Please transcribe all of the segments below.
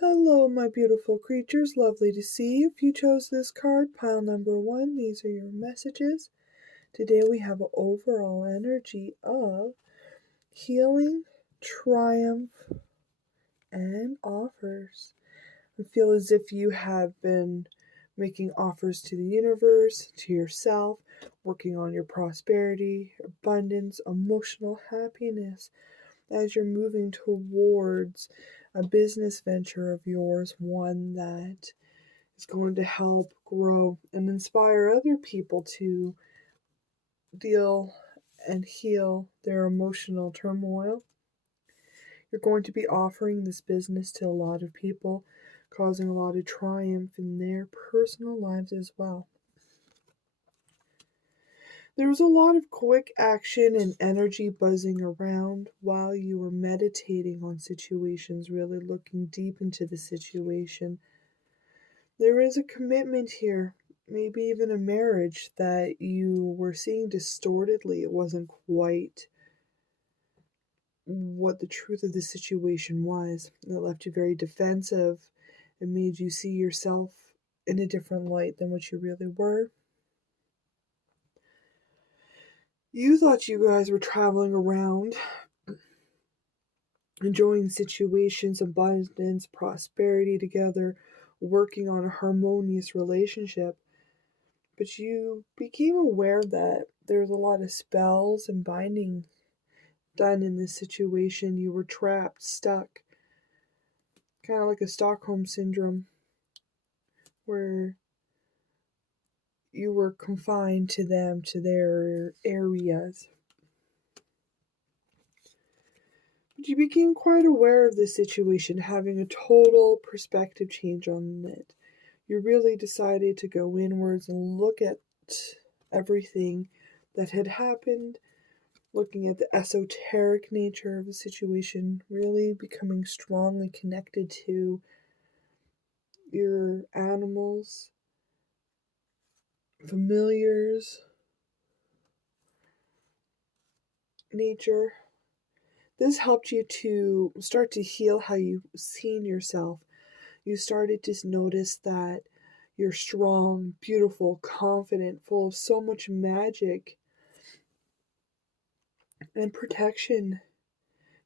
Hello, my beautiful creatures. Lovely to see you. If you chose this card, pile number 1, these are your messages. Today we have an overall energy of healing, triumph, and offers. I feel as if you have been making offers to the universe, to yourself, working on your prosperity, abundance, emotional happiness as you're moving towards a business venture of yours, one that is going to help grow and inspire other people to deal and heal their emotional turmoil. You're going to be offering this business to a lot of people, causing a lot of triumph in their personal lives as well. There was a lot of quick action and energy buzzing around while you were meditating on situations, really looking deep into the situation. There is a commitment here, maybe even a marriage that you were seeing distortedly. It wasn't quite what the truth of the situation was. It left you very defensive. It made you see yourself in a different light than what you really were. You thought you guys were traveling around, enjoying situations, abundance, prosperity together, working on a harmonious relationship. But you became aware that there's a lot of spells and binding done in this situation. You were trapped, stuck, kind of like a Stockholm syndrome, where you were confined to them, to their areas. But you became quite aware of this situation, having a total perspective change on it. You really decided to go inwards and look at everything that had happened, looking at the esoteric nature of the situation, really becoming strongly connected to your animals, familiars, nature. This helped you to start to heal how you've seen yourself. You started to notice that you're strong, beautiful, confident, full of so much magic and protection.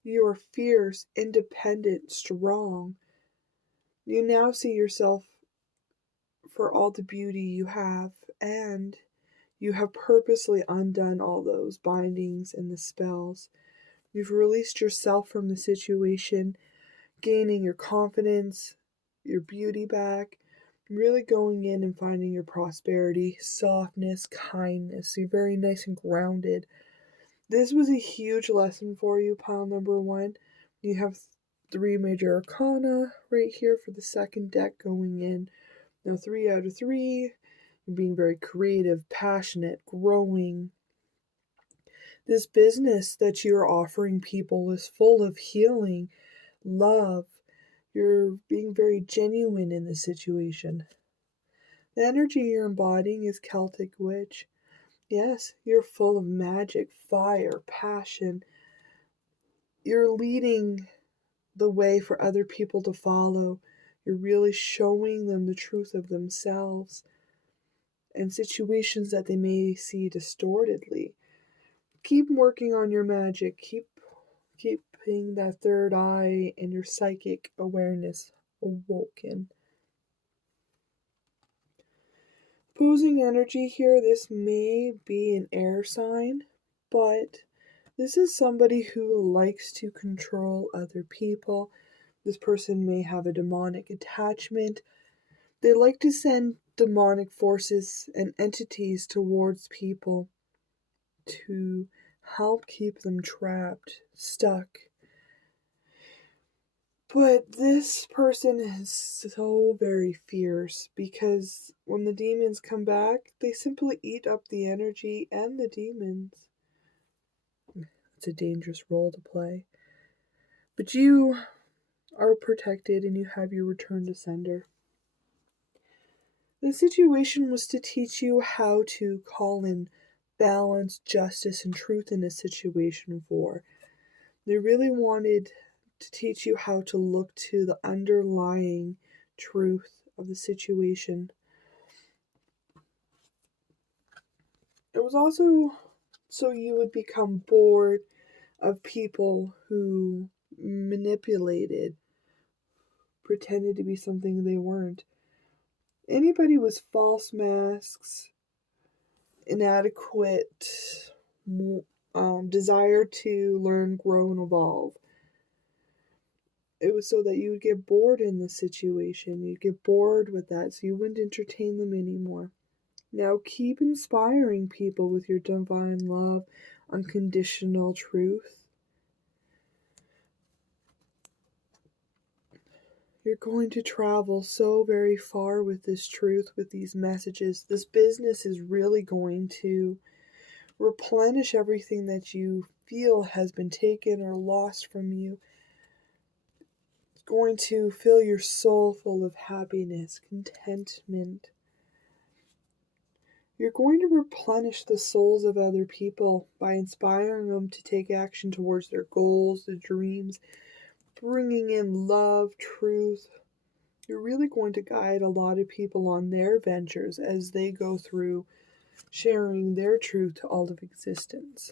You are fierce, independent, strong. You now see yourself for all the beauty you have, and you have purposely undone all those bindings and the spells. You've released yourself from the situation, gaining your confidence, your beauty back, really going in and finding your prosperity, softness, kindness. You're very nice and grounded. This was a huge lesson for you, pile number 1. You have 3 major arcana right here for the second deck going in. Now 3 out of 3. You're being very creative, passionate, growing. This business that you're offering people is full of healing, love. You're being very genuine in this situation. The energy you're embodying is Celtic Witch. Yes, you're full of magic, fire, passion. You're leading the way for other people to follow. You're really showing them the truth of themselves and situations that they may see distortedly. Keep working on your magic. Keeping that third eye and your psychic awareness awoken. Opposing energy here, this may be an air sign, but this is somebody who likes to control other people. This person may have a demonic attachment. They like to send demonic forces and entities towards people to help keep them trapped, stuck. But this person is so very fierce because when the demons come back, they simply eat up the energy and the demons. It's a dangerous role to play. But you are protected and you have your return to sender. The situation was to teach you how to call in balance, justice, and truth in a situation for. They really wanted to teach you how to look to the underlying truth of the situation. It was also so you would become bored of people who manipulated, pretended to be something they weren't. Anybody with false masks, inadequate desire to learn, grow, and evolve. It was so that you would get bored in the situation. You'd get bored with that, so you wouldn't entertain them anymore. Now keep inspiring people with your divine love, unconditional truth. You're going to travel so very far with this truth, with these messages. This business is really going to replenish everything that you feel has been taken or lost from you. It's going to fill your soul full of happiness, contentment. You're going to replenish the souls of other people by inspiring them to take action towards their goals, their dreams, bringing in love, truth. You're really going to guide a lot of people on their ventures as they go through sharing their truth to all of existence.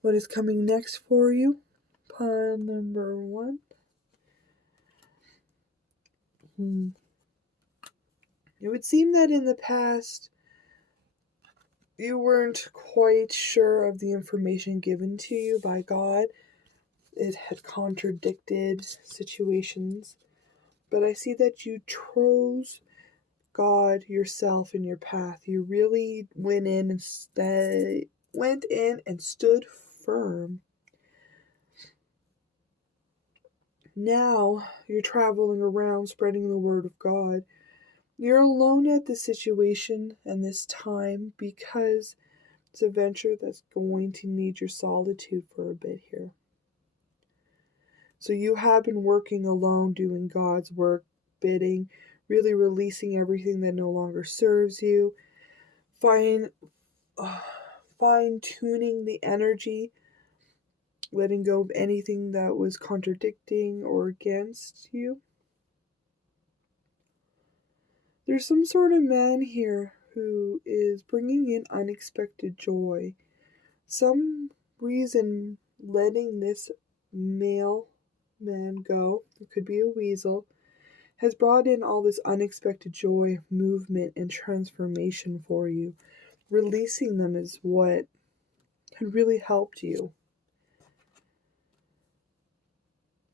What is coming next for you? Pile number 1. It would seem that in the past you weren't quite sure of the information given to you by God. It had contradicted situations. But I see that you chose God yourself in your path. You really went in and stood firm. Now you're traveling around spreading the word of God. You're alone at this situation and this time because it's a venture that's going to need your solitude for a bit here. So you have been working alone, doing God's work, bidding, really releasing everything that no longer serves you, fine-tuning the energy, letting go of anything that was contradicting or against you. There's some sort of man here who is bringing in unexpected joy. Some reason letting this male man go, it could be a weasel, has brought in all this unexpected joy, movement, and transformation for you. Releasing them is what had really helped you.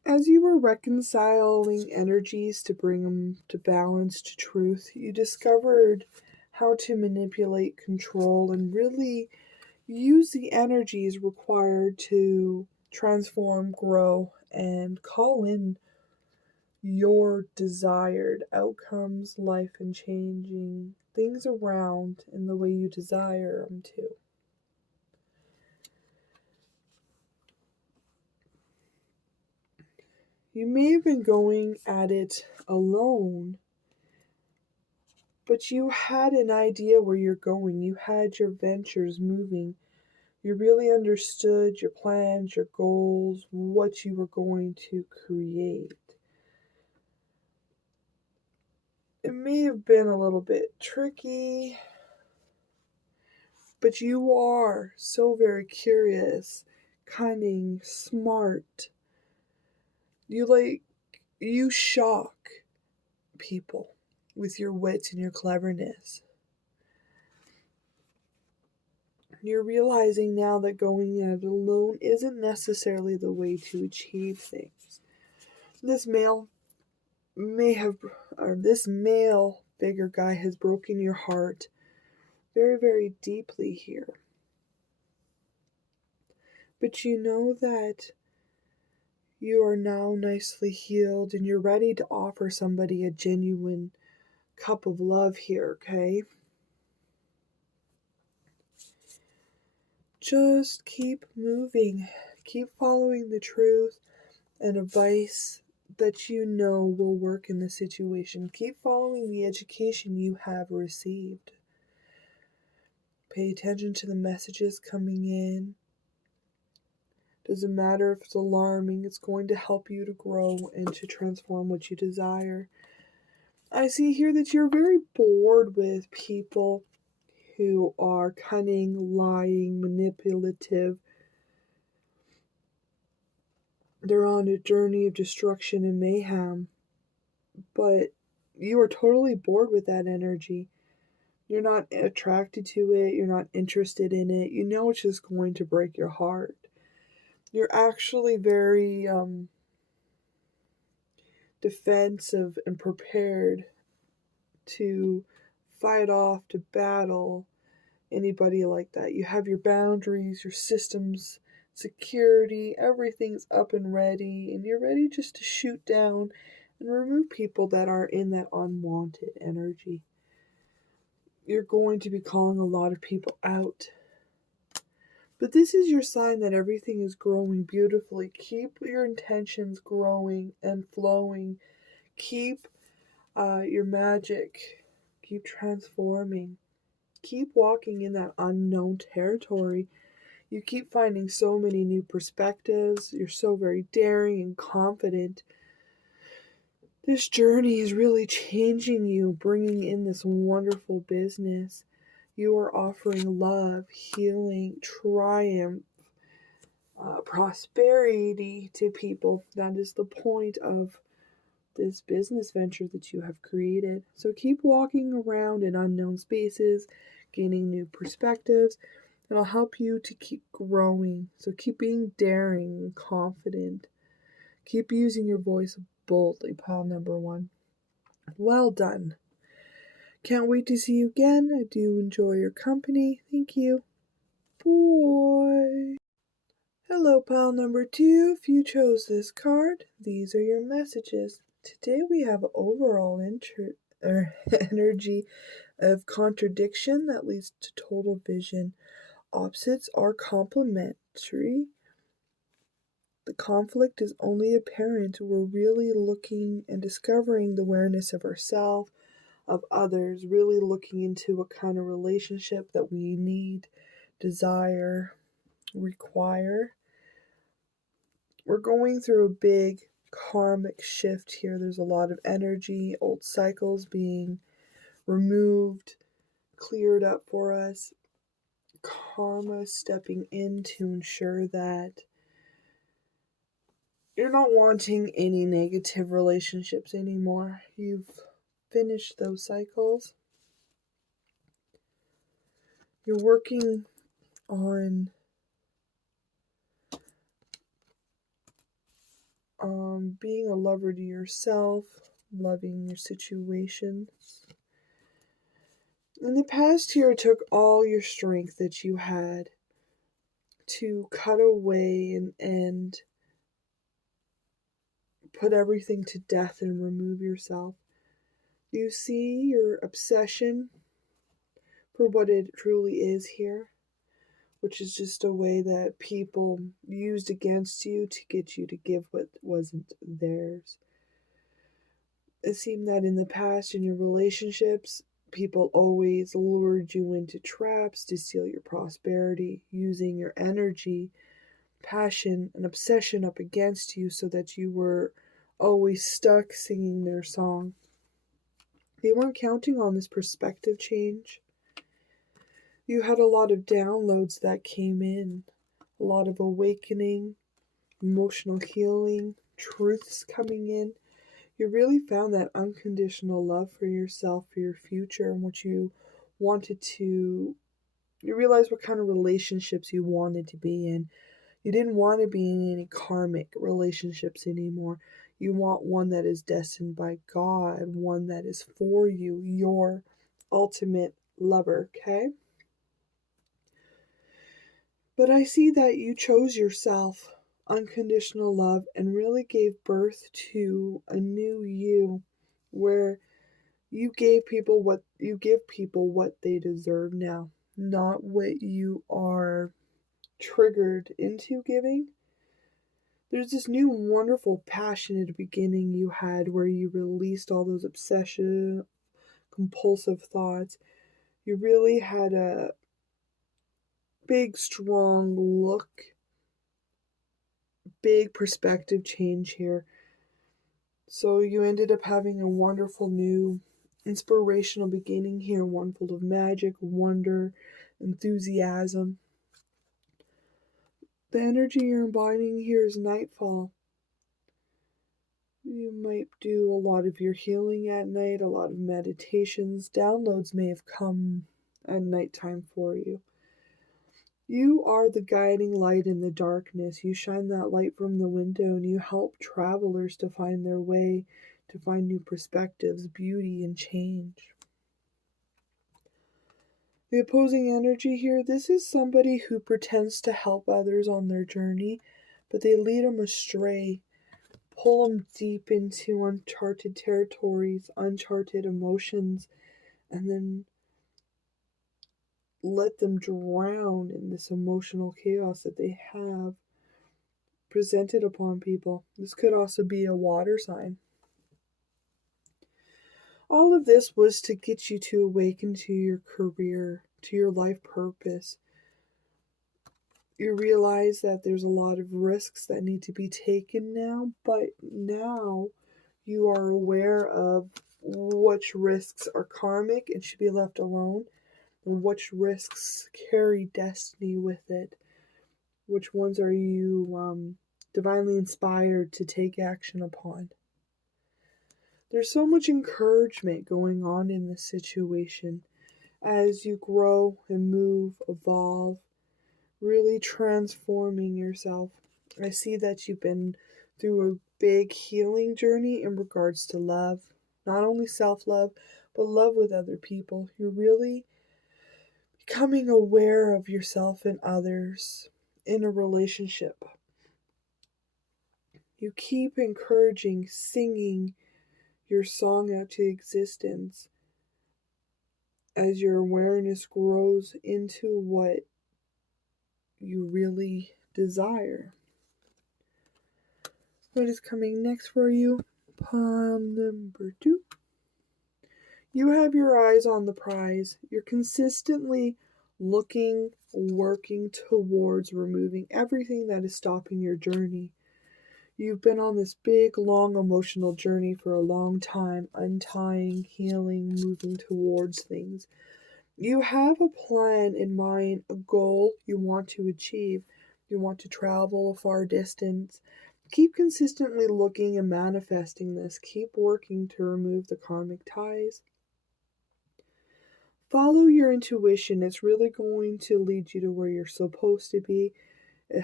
As you were reconciling energies to bring them to balance, to truth, you discovered how to manipulate, control, and really use the energies required to transform, grow, and call in your desired outcomes, life, and changing things around in the way you desire them to. You may have been going at it alone, but you had an idea where you're going. You had your ventures moving. You really understood your plans, your goals, what you were going to create. It may have been a little bit tricky, but you are so very curious, cunning, smart. You shock people with your wit and your cleverness. You're realizing now that going at it alone isn't necessarily the way to achieve things. This male bigger guy has broken your heart very, very deeply here. But you know that you are now nicely healed and you're ready to offer somebody a genuine cup of love here, okay? Just keep moving. Keep following the truth and advice that you know will work in the situation. Keep following the education you have received. Pay attention to the messages coming in. Doesn't matter if it's alarming, it's going to help you to grow and to transform what you desire. I see here that you're very bored with people who are cunning, lying, manipulative. They're on a journey of destruction and mayhem, but you are totally bored with that energy. You're not attracted to it, you're not interested in it. You know it's just going to break your heart. You're actually very defensive and prepared to fight off, to battle anybody like that. You have your boundaries, your systems, security, everything's up and ready, and you're ready just to shoot down and remove people that are in that unwanted energy. You're going to be calling a lot of people out. But this is your sign that everything is growing beautifully. Keep your intentions growing and flowing. Keep your magic. Keep transforming. Keep walking in that unknown territory. You keep finding so many new perspectives. You're so very daring and confident. This journey is really changing you, bringing in this wonderful business. You are offering love, healing, triumph, prosperity to people. That is the point of this business venture that you have created. So keep walking around in unknown spaces, gaining new perspectives. It'll help you to keep growing. So keep being daring and confident. Keep using your voice boldly, pile number 1. Well done. Can't wait to see you again. I do enjoy your company. Thank you. Bye. Hello, pile number 2. If you chose this card, these are your messages. Today we have overall energy of contradiction that leads to total vision. Opposites are complementary. The conflict is only apparent. We're really looking and discovering the awareness of ourselves, of others, really looking into what kind of relationship that we need, desire, require. We're going through a big karmic shift here. There's a lot of energy, old cycles being removed, cleared up for us. Karma stepping in to ensure that you're not wanting any negative relationships anymore. You've finished those cycles. You're working on being a lover to yourself, loving your situations. In the past year, it took all your strength that you had to cut away and put everything to death and remove yourself. You see your obsession for what it truly is here, which is just a way that people used against you to get you to give what wasn't theirs. It seemed that in the past, in your relationships, people always lured you into traps to steal your prosperity, using your energy, passion, and obsession up against you so that you were always stuck singing their song. They weren't counting on this perspective change. You had a lot of downloads that came in, a lot of awakening, emotional healing, truths coming in. You really found that unconditional love for yourself, for your future, and what you wanted to. You realized what kind of relationships you wanted to be in. You didn't want to be in any karmic relationships anymore. You want one that is destined by God, one that is for you, your ultimate lover, okay? But I see that you chose yourself, unconditional love, and really gave birth to a new you where you give people what they deserve now, not what you are triggered into giving. There's this new wonderful passionate beginning you had where you released all those obsession, compulsive thoughts. You really had a big, strong look big perspective change here. So you ended up having a wonderful new inspirational beginning here, one full of magic, wonder, enthusiasm. The energy you're embodying here is nightfall. You might do a lot of your healing at night, a lot of meditations. Downloads may have come at nighttime for you. You are the guiding light in the darkness. You shine that light from the window and you help travelers to find their way, to find new perspectives, beauty, and change. The opposing energy here, this is somebody who pretends to help others on their journey, but they lead them astray, pull them deep into uncharted territories, uncharted emotions, and then let them drown in this emotional chaos that they have presented upon people. This could also be a water sign. All of this was to get you to awaken to your career, to your life purpose. You realize that there's a lot of risks that need to be taken now, but now you are aware of which risks are karmic and should be left alone, and which risks carry destiny with it. Which ones are you divinely inspired to take action upon? There's so much encouragement going on in this situation as you grow and move, evolve, really transforming yourself. I see that you've been through a big healing journey in regards to love, not only self-love, but love with other people. You're really becoming aware of yourself and others in a relationship. You keep encouraging, singing your song out to existence as your awareness grows into what you really desire. What is coming next for you? Palm number 2. You have your eyes on the prize. You're consistently looking, working towards removing everything that is stopping your journey. You've been on this big, long emotional journey for a long time, untying, healing, moving towards things. You have a plan in mind, a goal you want to achieve. You want to travel a far distance. Keep consistently looking and manifesting this. Keep working to remove the karmic ties. Follow your intuition. It's really going to lead you to where you're supposed to be,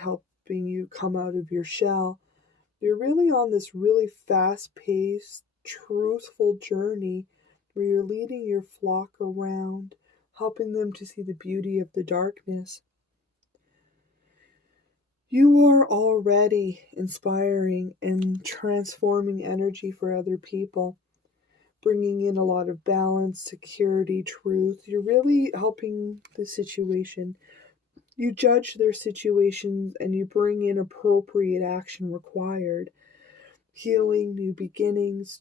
helping you come out of your shell. You're really on this really fast-paced, truthful journey where you're leading your flock around, helping them to see the beauty of the darkness. You are already inspiring and transforming energy for other people, bringing in a lot of balance, security, truth. You're really helping the situation. You judge their situations and you bring in appropriate action required. Healing, new beginnings.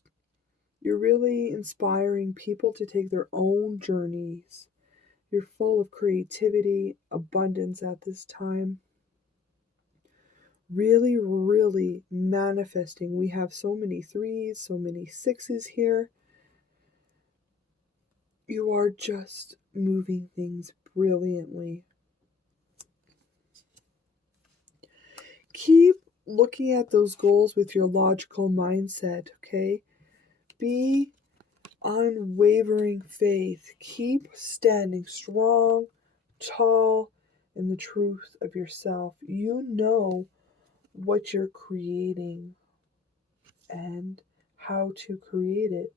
You're really inspiring people to take their own journeys. You're full of creativity, abundance at this time. Really, really manifesting. We have so many 3s, so many 6s here. You are just moving things brilliantly. Keep looking at those goals with your logical mindset, okay? Be unwavering faith. Keep standing strong, tall, in the truth of yourself. You know what you're creating and how to create it.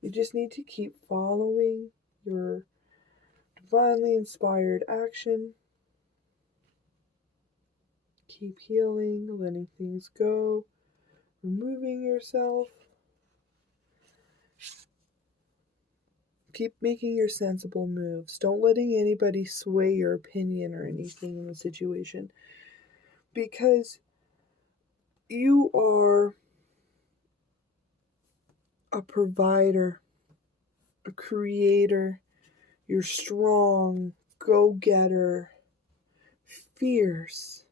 You just need to keep following your divinely inspired action. Keep healing, letting things go, removing yourself. Keep making your sensible moves. Don't letting anybody sway your opinion or anything in the situation. Because you are a provider, a creator. You're strong, go-getter, fierce.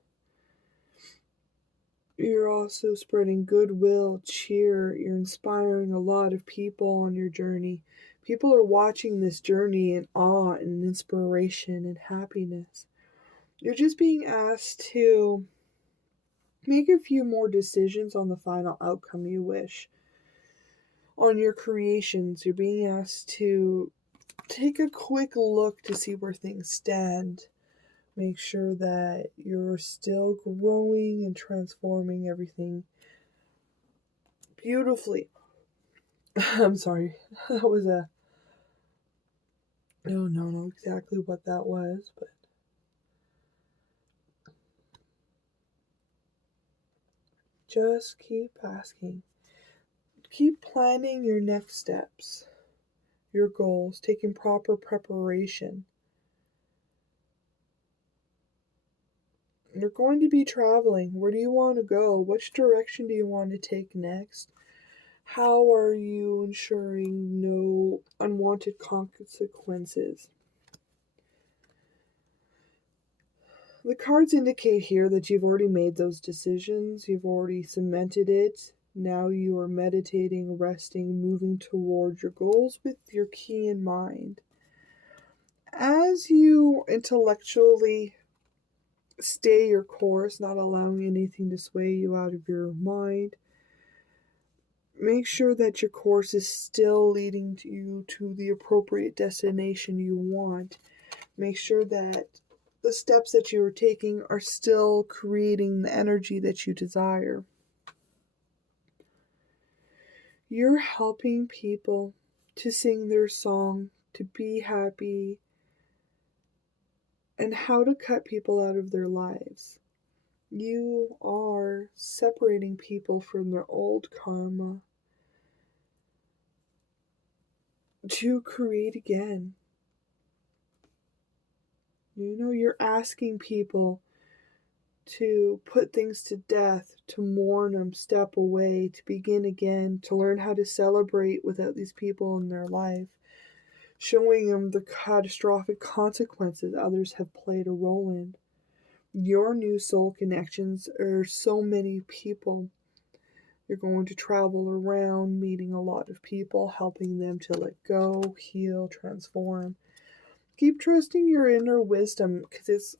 You're also spreading goodwill, cheer. You're inspiring a lot of people on your journey. People are watching this journey in awe and inspiration and happiness. You're just being asked to make a few more decisions on the final outcome you wish. On your creations, you're being asked to take a quick look to see where things stand. Make sure that you're still growing and transforming everything beautifully. I'm sorry. That was a. I don't know exactly what that was, but just keep asking. Keep planning your next steps, your goals, taking proper preparation. You're going to be traveling. Where do you want to go? Which direction do you want to take next? How are you ensuring no unwanted consequences? The cards indicate here that you've already made those decisions, you've already cemented it. Now you are meditating, resting, moving towards your goals with your key in mind. As you intellectually stay your course, not allowing anything to sway you out of your mind, make sure that your course is still leading you to the appropriate destination you want. Make sure that the steps that you are taking are still creating the energy that you desire. You're helping people to sing their song, to be happy, and how to cut people out of their lives. You are separating people from their old karma to create again. You're asking people to put things to death, to mourn them, step away, to begin again, to learn how to celebrate without these people in their life, showing them the catastrophic consequences others have played a role in. Your new soul connections are so many people. You're going to travel around, meeting a lot of people, helping them to let go, heal, transform. Keep trusting your inner wisdom because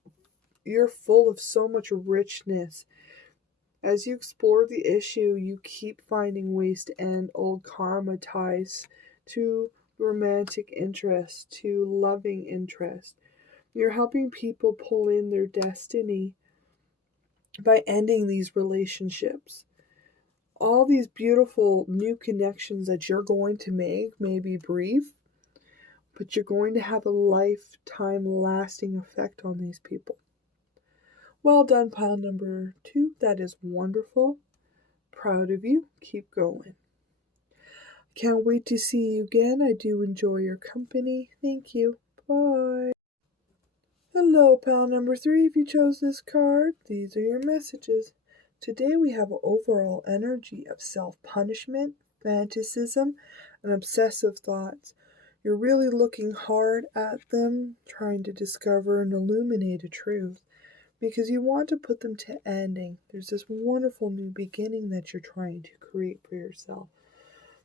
you're full of so much richness. As you explore the issue, you keep finding ways to end old karma ties to romantic interest, to loving interest. You're helping people pull in their destiny by ending these relationships. All these beautiful new connections that you're going to make may be brief, but you're going to have a lifetime lasting effect on these people. Well done, pile number 2. That is wonderful. Proud of you. Keep going. Can't wait to see you again. I do enjoy your company. Thank you. Bye. Hello, pal number 3. If you chose this card, these are your messages. Today we have an overall energy of self-punishment, fantasism, and obsessive thoughts. You're really looking hard at them, trying to discover and illuminate a truth, because you want to put them to ending. There's this wonderful new beginning that you're trying to create for yourself,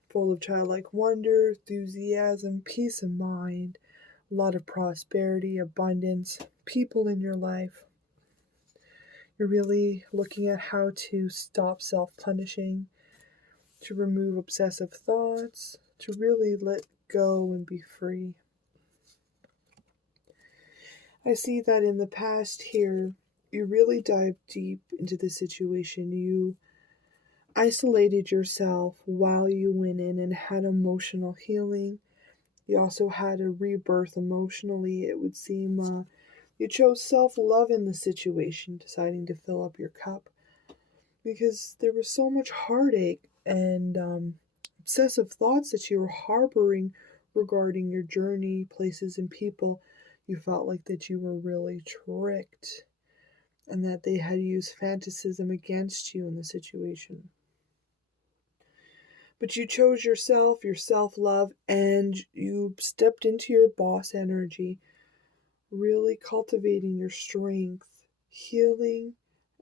full of childlike wonder, enthusiasm, peace of mind, a lot of prosperity, abundance, people in your life. You're really looking at how to stop self-punishing, to remove obsessive thoughts, to really let go and be free. I see that in the past here, you really dived deep into the situation. You isolated yourself while you went in and had emotional healing. You also had a rebirth emotionally, it would seem. You chose self-love in the situation, deciding to fill up your cup, because there was so much heartache and obsessive thoughts that you were harboring regarding your journey, places, and people. You felt like that you were really tricked and that they had used fantasism against you in the situation. But you chose yourself, your self-love, and you stepped into your boss energy, really cultivating your strength, healing,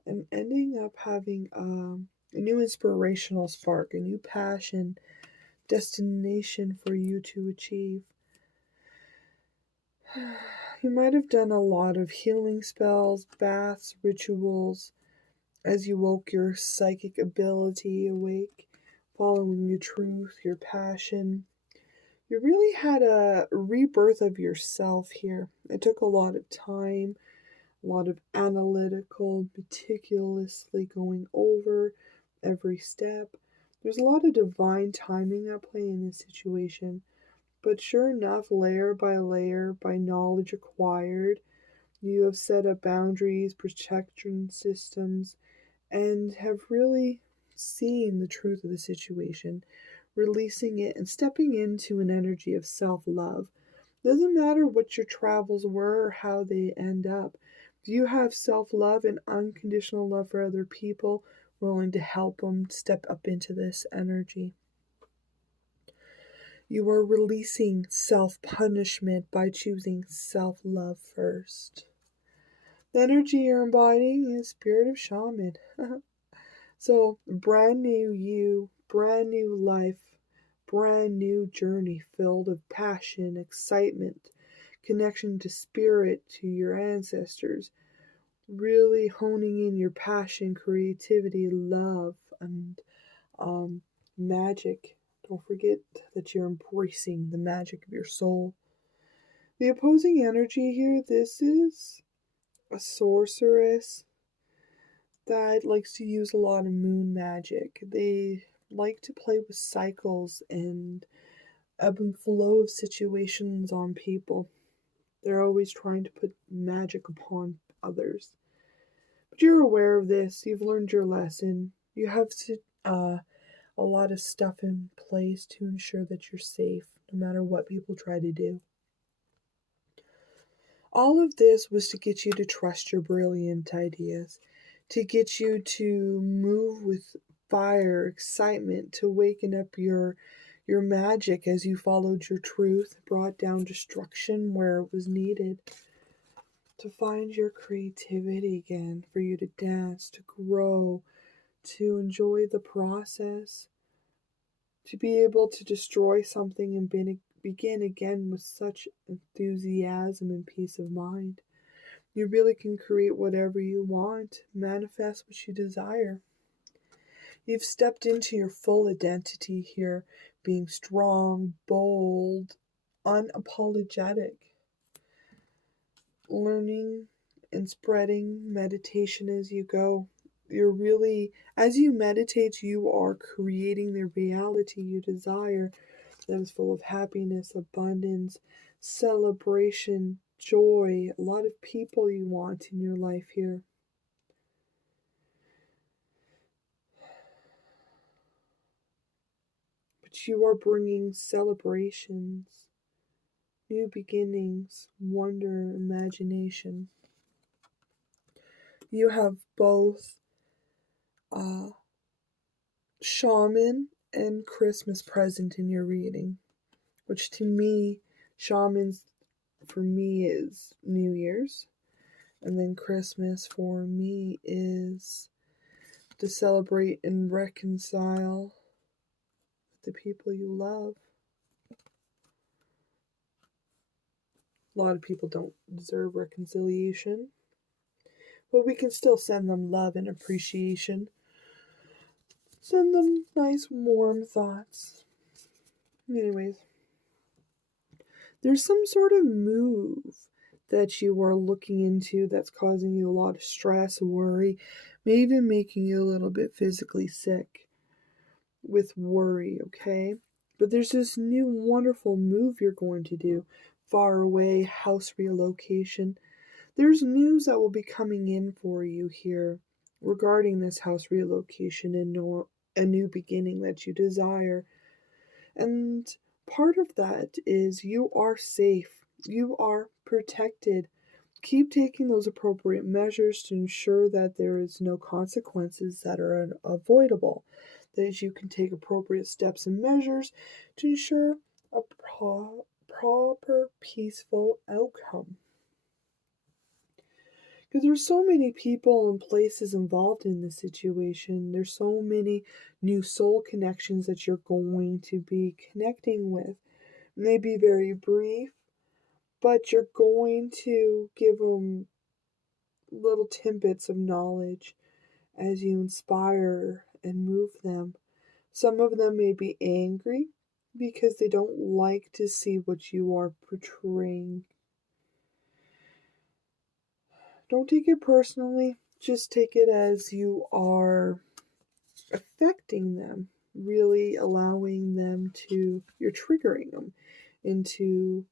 and ending up having a new inspirational spark, a new passion, destination for you to achieve. You might have done a lot of healing spells, baths, rituals as you woke your psychic ability awake, following your truth, your passion. You really had a rebirth of yourself here. It took a lot of time, a lot of analytical, meticulously going over every step. There's a lot of divine timing at play in this situation. But sure enough, layer by layer, by knowledge acquired, you have set up boundaries, protection systems, and have really seen the truth of the situation, releasing it and stepping into an energy of self love. Doesn't matter what your travels were or how they end up. Do you have self love and unconditional love for other people, willing to help them step up into this energy? You are releasing self punishment by choosing self love first. The energy you're embodying is spirit of shaman. So, brand new you, brand new life, brand new journey filled of passion, excitement, connection to spirit, to your ancestors, really honing in your passion, creativity, love, and magic. Don't forget that you're embracing the magic of your soul. The opposing energy here, this is a sorceress that likes to use a lot of moon magic. They like to play with cycles and ebb and flow of situations on people. They're always trying to put magic upon others. But you're aware of this. You've learned your lesson. You have a lot of stuff in place to ensure that you're safe, no matter what people try to do. All of this was to get you to trust your brilliant ideas, to get you to move with fire, excitement, to waken up your magic as you followed your truth, brought down destruction where it was needed, to find your creativity again, for you to dance, to grow, to enjoy the process, to be able to destroy something and begin again with such enthusiasm and peace of mind. You really can create whatever you want, manifest what you desire. You've stepped into your full identity here, being strong, bold, unapologetic, learning and spreading meditation as you go. You're really, as you meditate, you are creating the reality you desire that is full of happiness, abundance, celebration, joy, a lot of people you want in your life here. But you are bringing celebrations, new beginnings, wonder, imagination. You have both shaman and Christmas present in your reading, which to me, shamans for me is New Year's, and then Christmas for me is to celebrate and reconcile with the people you love. A lot of people don't deserve reconciliation, but we can still send them love and appreciation. Send them nice, warm thoughts. Anyways, there's some sort of move that you are looking into that's causing you a lot of stress, worry, maybe even making you a little bit physically sick with worry, okay? But there's this new wonderful move you're going to do. Far away, house relocation. There's news that will be coming in for you here regarding this house relocation and a new beginning that you desire. And part of that is you are safe, you are protected. Keep taking those appropriate measures to ensure that there is no consequences that are unavoidable, that you can take appropriate steps and measures to ensure a proper, peaceful outcome. Because there's so many people and places involved in this situation. There's so many new soul connections that you're going to be connecting with. May be very brief, but you're going to give them little tidbits of knowledge as you inspire and move them. Some of them may be angry because they don't like to see what you are portraying. Don't take it personally, just take it as you are affecting them, really allowing them to, you're triggering them into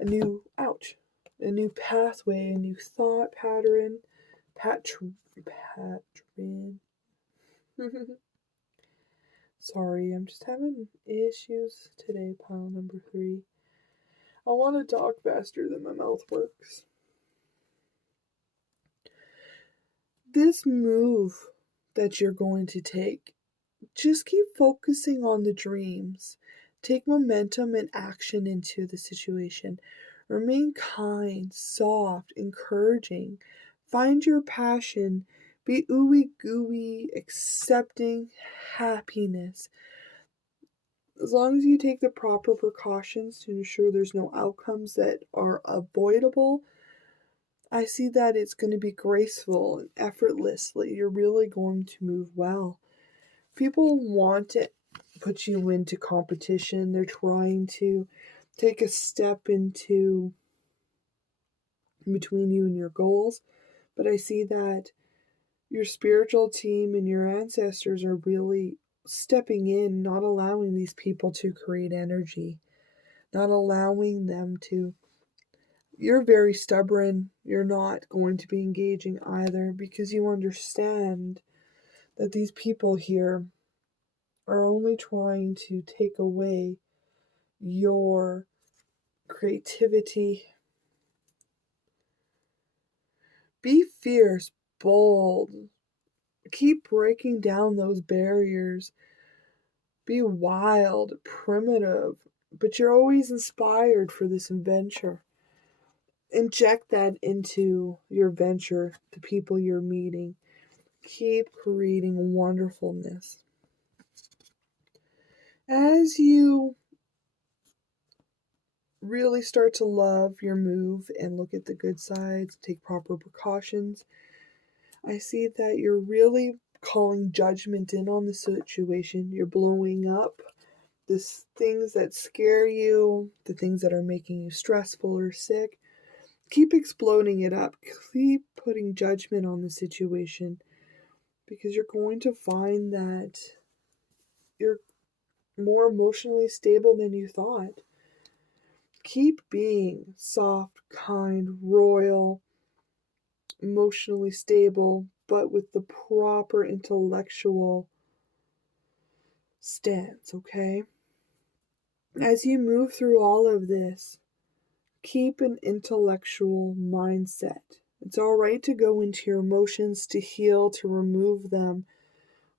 a new a new pathway, a new thought pattern, patron. Sorry, I'm just having issues today, pile number 3. I want to talk faster than my mouth works. This move that you're going to take, just keep focusing on the dreams. Take momentum and action into the situation. Remain kind, soft, encouraging. Find your passion. Be ooey gooey, accepting happiness. As long as you take the proper precautions to ensure there's no outcomes that are avoidable, I see that it's going to be graceful and effortlessly. You're really going to move well. People want to put you into competition. They're trying to take a step into between you and your goals. But I see that your spiritual team and your ancestors are really stepping in, not allowing these people to create energy, not allowing them to. You're very stubborn. You're not going to be engaging either because you understand that these people here are only trying to take away your creativity. Be fierce, bold. Keep breaking down those barriers. Be wild, primitive, but you're always inspired for this adventure. Inject that into your venture, the people you're meeting. Keep creating wonderfulness. As you really start to love your move and look at the good sides, take proper precautions, I see that you're really calling judgment in on the situation. You're blowing up the things that scare you, the things that are making you stressful or sick. Keep exploding it up. Keep putting judgment on the situation because you're going to find that you're more emotionally stable than you thought. Keep being soft, kind, royal, emotionally stable, but with the proper intellectual stance, okay? As you move through all of this, keep an intellectual mindset. It's all right to go into your emotions, to heal, to remove them.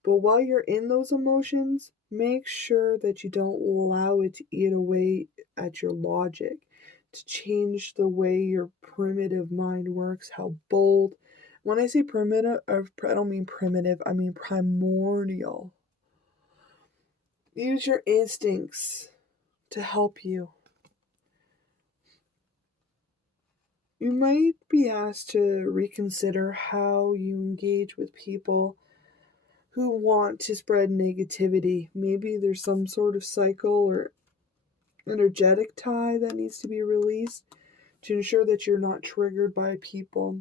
But while you're in those emotions, make sure that you don't allow it to eat away at your logic, to change the way your primitive mind works, how bold. When I say primitive, I don't mean primitive, I mean primordial. Use your instincts to help you. You might be asked to reconsider how you engage with people who want to spread negativity. Maybe there's some sort of cycle or energetic tie that needs to be released to ensure that you're not triggered by people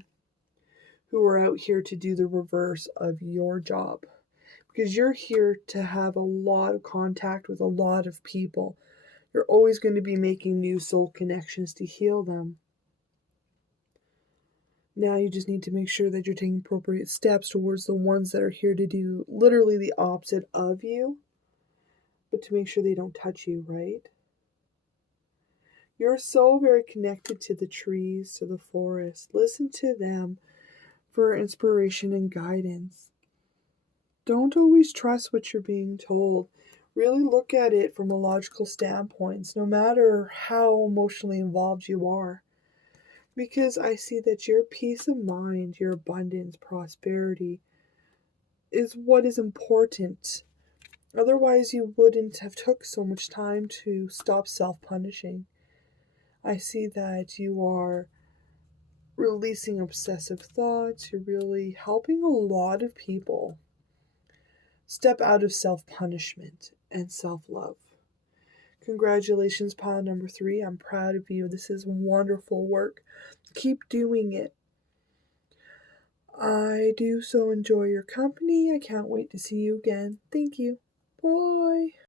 who are out here to do the reverse of your job. Because you're here to have a lot of contact with a lot of people. You're always going to be making new soul connections to heal them. Now you just need to make sure that you're taking appropriate steps towards the ones that are here to do literally the opposite of you, but to make sure they don't touch you, right? You're so very connected to the trees, to the forest. Listen to them for inspiration and guidance. Don't always trust what you're being told. Really look at it from a logical standpoint, no matter how emotionally involved you are. because I see that your peace of mind, your abundance, prosperity is what is important. Otherwise, you wouldn't have took so much time to stop self-punishing. I see that you are releasing obsessive thoughts. You're really helping a lot of people step out of self-punishment and self-love. Congratulations, pile number 3. I'm proud of you. This is wonderful work. Keep doing it. I do so enjoy your company. I can't wait to see you again. Thank you. Bye.